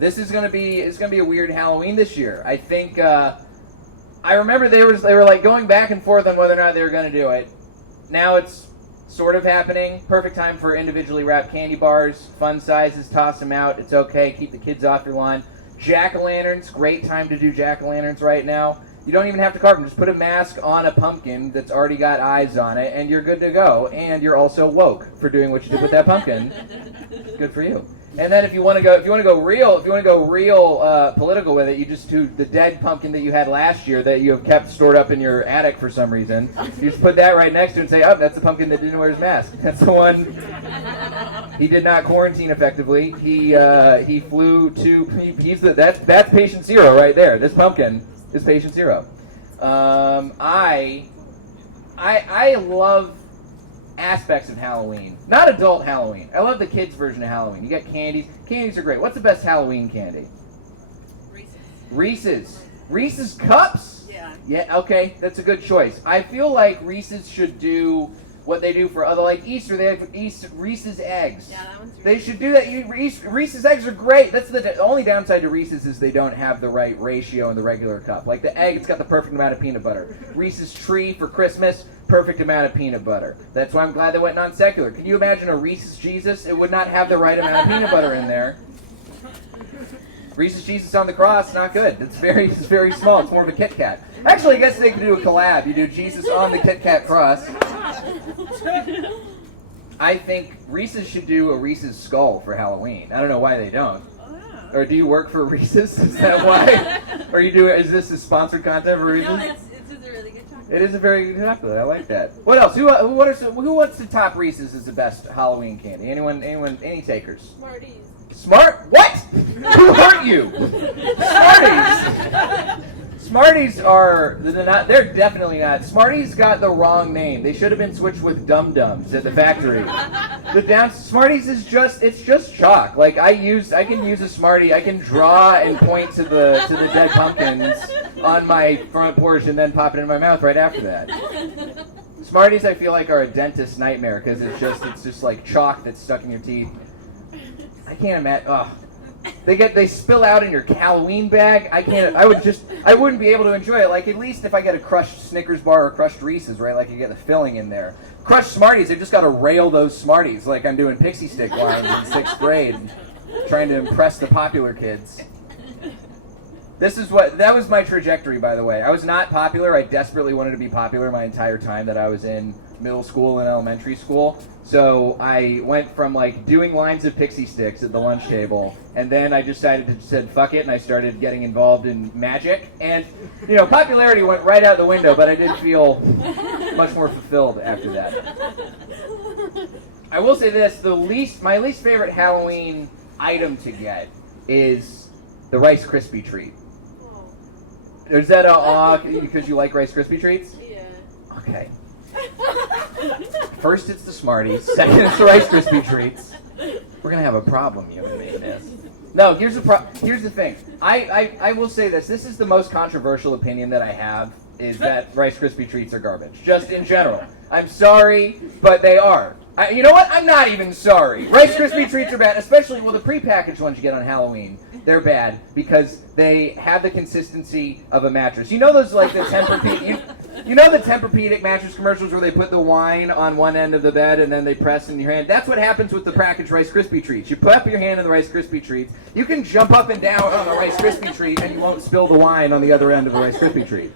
It's gonna be a weird Halloween this year. I think I remember they were like going back and forth on whether or not they were gonna do it. Now it's sort of happening. Perfect time for individually wrapped candy bars. Fun sizes, toss them out. It's okay. Keep the kids off your lawn. Jack-o'-lanterns, great time to do jack-o'-lanterns right now. You don't even have to carve them. Just put a mask on a pumpkin that's already got eyes on it, and you're good to go. And you're also woke for doing what you did with that pumpkin. Good for you. And then if you want to go real political with it, you just do the dead pumpkin that you had last year that you have kept stored up in your attic for some reason. You just put that right next to it and say, "Oh, that's the pumpkin that didn't wear his mask. That's the one. He did not quarantine effectively. He flew to. That's patient zero right there. This pumpkin is patient zero." I love aspects of Halloween. Not adult Halloween. I love the kids' version of Halloween. You got candies. Candies are great. What's the best Halloween candy? Reese's. Reese's Cups? Yeah. Yeah, okay. That's a good choice. I feel like Reese's should do what they do for other, like Easter. They have Reese's Eggs. Yeah, that one's They should do that. Reese's Eggs are great. That's the only downside to Reese's is they don't have the right ratio in the regular cup. Like the egg, it's got the perfect amount of peanut butter. Reese's Tree for Christmas, perfect amount of peanut butter. That's why I'm glad they went non-secular. Can you imagine a Reese's Jesus? It would not have the right amount of peanut butter in there. Reese's Jesus on the cross, not good. It's very small. It's more of a Kit Kat. Actually, I guess they could do a collab. You do Jesus on the Kit Kat cross. I think Reese's should do a Reese's Skull for Halloween. I don't know why they don't. Or do you work for Reese's? Is that why? Or is this a sponsored content for Reese's? No, it's a really good chocolate. It is a very good chocolate. I like that. What else? Who wants to top Reese's as the best Halloween candy? Anyone? Any takers? Smarties. What? Who hurt you? Smarties. Smarties they're definitely not. Smarties got the wrong name. They should have been switched with Dum Dums at the factory. Smarties is just chalk. Like I can use a Smartie. I can draw and point to the dead pumpkins on my front porch and then pop it in my mouth right after that. Smarties I feel like are a dentist's nightmare because it's just like chalk that's stuck in your teeth. I can't imagine. Oh, they spill out in your Halloween bag. I wouldn't be able to enjoy it. Like at least if I get a crushed Snickers bar or crushed Reese's, right? Like you get the filling in there. Crushed Smarties, they've just got to rail those Smarties like I'm doing pixie stick lines in 6th grade, trying to impress the popular kids. That was my trajectory, by the way. I was not popular. I desperately wanted to be popular my entire time that I was in middle school and elementary school. So I went from like doing lines of pixie sticks at the lunch table, and then I decided to said fuck it, and I started getting involved in magic. And popularity went right out the window, but I did feel much more fulfilled after that. I will say this: my least favorite Halloween item to get is the Rice Krispie treat. Is that because you like Rice Krispie treats? Yeah. Okay. First it's the Smarties, second it's the Rice Krispie treats. We're gonna have a problem, you and me, this. No, here's the thing. I will say this. This is the most controversial opinion that I have, is that Rice Krispie treats are garbage. Just in general. I'm sorry, but they are. You know what? I'm not even sorry. Rice Krispie treats are bad, especially the prepackaged ones you get on Halloween. They're bad because they have the consistency of a mattress. You know those like the Tempur-Pedic, you know the Tempur-Pedic mattress commercials where they put the wine on one end of the bed and then they press in your hand? That's what happens with the packaged Rice Krispie treats. You put up your hand in the Rice Krispie treats. You can jump up and down on the Rice Krispie treat and you won't spill the wine on the other end of the Rice Krispie treat.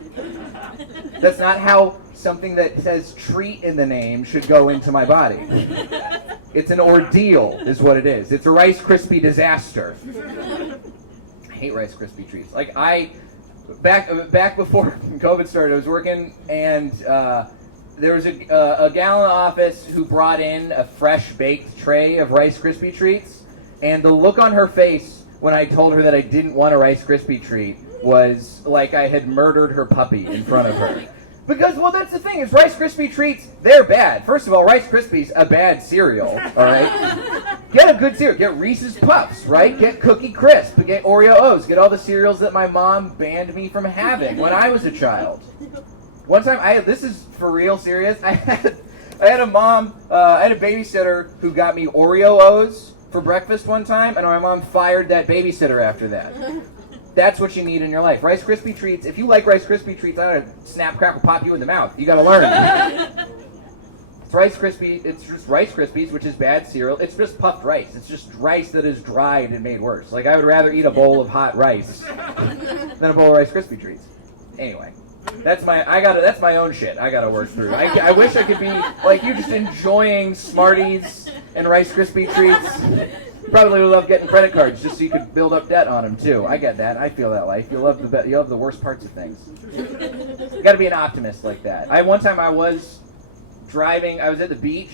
That's not how something that says treat in the name should go into my body. It's an ordeal, is what it is. It's a Rice Krispie disaster. I hate Rice Krispie treats. Like back before COVID started, I was working, and there was a gal in the office who brought in a fresh baked tray of Rice Krispie treats, and the look on her face when I told her that I didn't want a Rice Krispie treat was like I had murdered her puppy in front of her. Because, that's the thing, is Rice Krispie treats, they're bad. First of all, Rice Krispies, a bad cereal, all right? Get a good cereal. Get Reese's Puffs, right? Get Cookie Crisp. Get Oreo O's. Get all the cereals that my mom banned me from having when I was a child. One time, this is for real serious, I had a mom, I had a babysitter who got me Oreo O's for breakfast one time, and my mom fired that babysitter after that. That's what you need in your life. Rice Krispie Treats. If you like Rice Krispie Treats, I gotta snap, crackle, pop you in the mouth. You gotta learn. It's Rice Krispie. It's just Rice Krispies, which is bad cereal. It's just puffed rice. It's just rice that is dried and made worse. Like, I would rather eat a bowl of hot rice than a bowl of Rice Krispie Treats. Anyway, that's my own shit. I gotta work through. I wish I could be like you, just enjoying Smarties and Rice Krispie Treats. Probably would love getting credit cards just so you could build up debt on them too. I get that. I feel that life. You love the worst parts of things. You got to be an optimist like that. One time I was driving. I was at the beach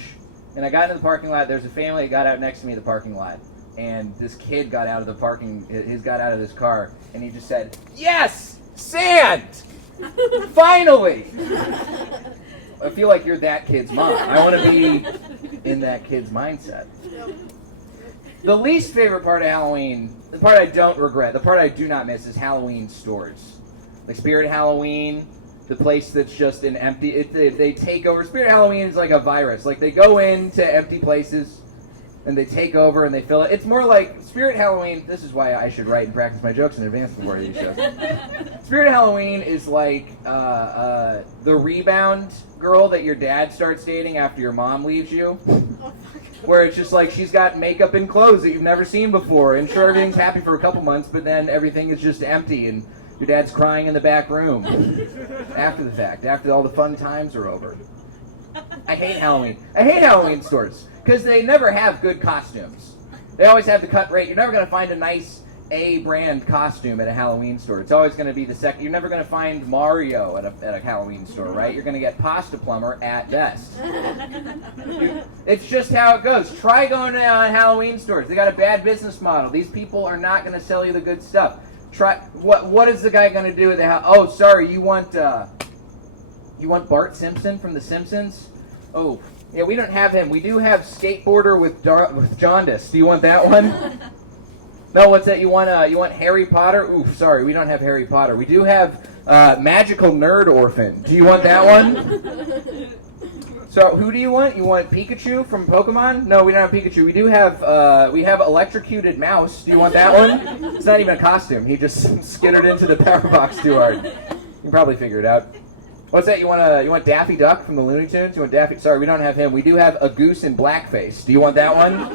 and I got into the parking lot. There's a family that got out next to me in the parking lot, and this kid got out of the parking. Got out of his car and he just said, "Yes, sand! Finally!" I feel like you're that kid's mom. I want to be in that kid's mindset. The least favorite part of Halloween, the part I don't regret, the part I do not miss is Halloween stores. Like Spirit Halloween, the place that's just an empty, they take over. Spirit Halloween is like a virus. Like they go into empty places and they take over and they fill it. It's more like Spirit Halloween, this is why I should write and practice my jokes in advance before these shows. Spirit Halloween is like the rebound girl that your dad starts dating after your mom leaves you. Where it's just like she's got makeup and clothes that you've never seen before, and sure, everything's happy for a couple months, but then everything is just empty, and your dad's crying in the back room after the fact, after all the fun times are over. I hate Halloween. I hate Halloween stores because they never have good costumes. They always have the cut rate. You're never going to find a nice A-brand costume at a Halloween store. It's always going to be the second. You're never going to find Mario at a Halloween store, right? You're going to get Pasta Plumber at best. It's just how it goes. Try going to Halloween stores. They got a bad business model. These people are not going to sell you the good stuff. Try what is the guy going to do with the house? Oh, sorry, you want Bart Simpson from The Simpsons? Oh, yeah, we don't have him. We do have Skateboarder with jaundice. Do you want that one? No, what's that? You want Harry Potter? Oof, sorry, we don't have Harry Potter. We do have Magical Nerd Orphan. Do you want that one? So, who do you want? You want Pikachu from Pokemon? No, we don't have Pikachu. We do have we have Electrocuted Mouse. Do you want that one? It's not even a costume. He just skittered into the power box too hard. You can probably figure it out. What's that? You want Daffy Duck from the Looney Tunes? You want Daffy? Sorry, we don't have him. We do have a goose in blackface. Do you want that one?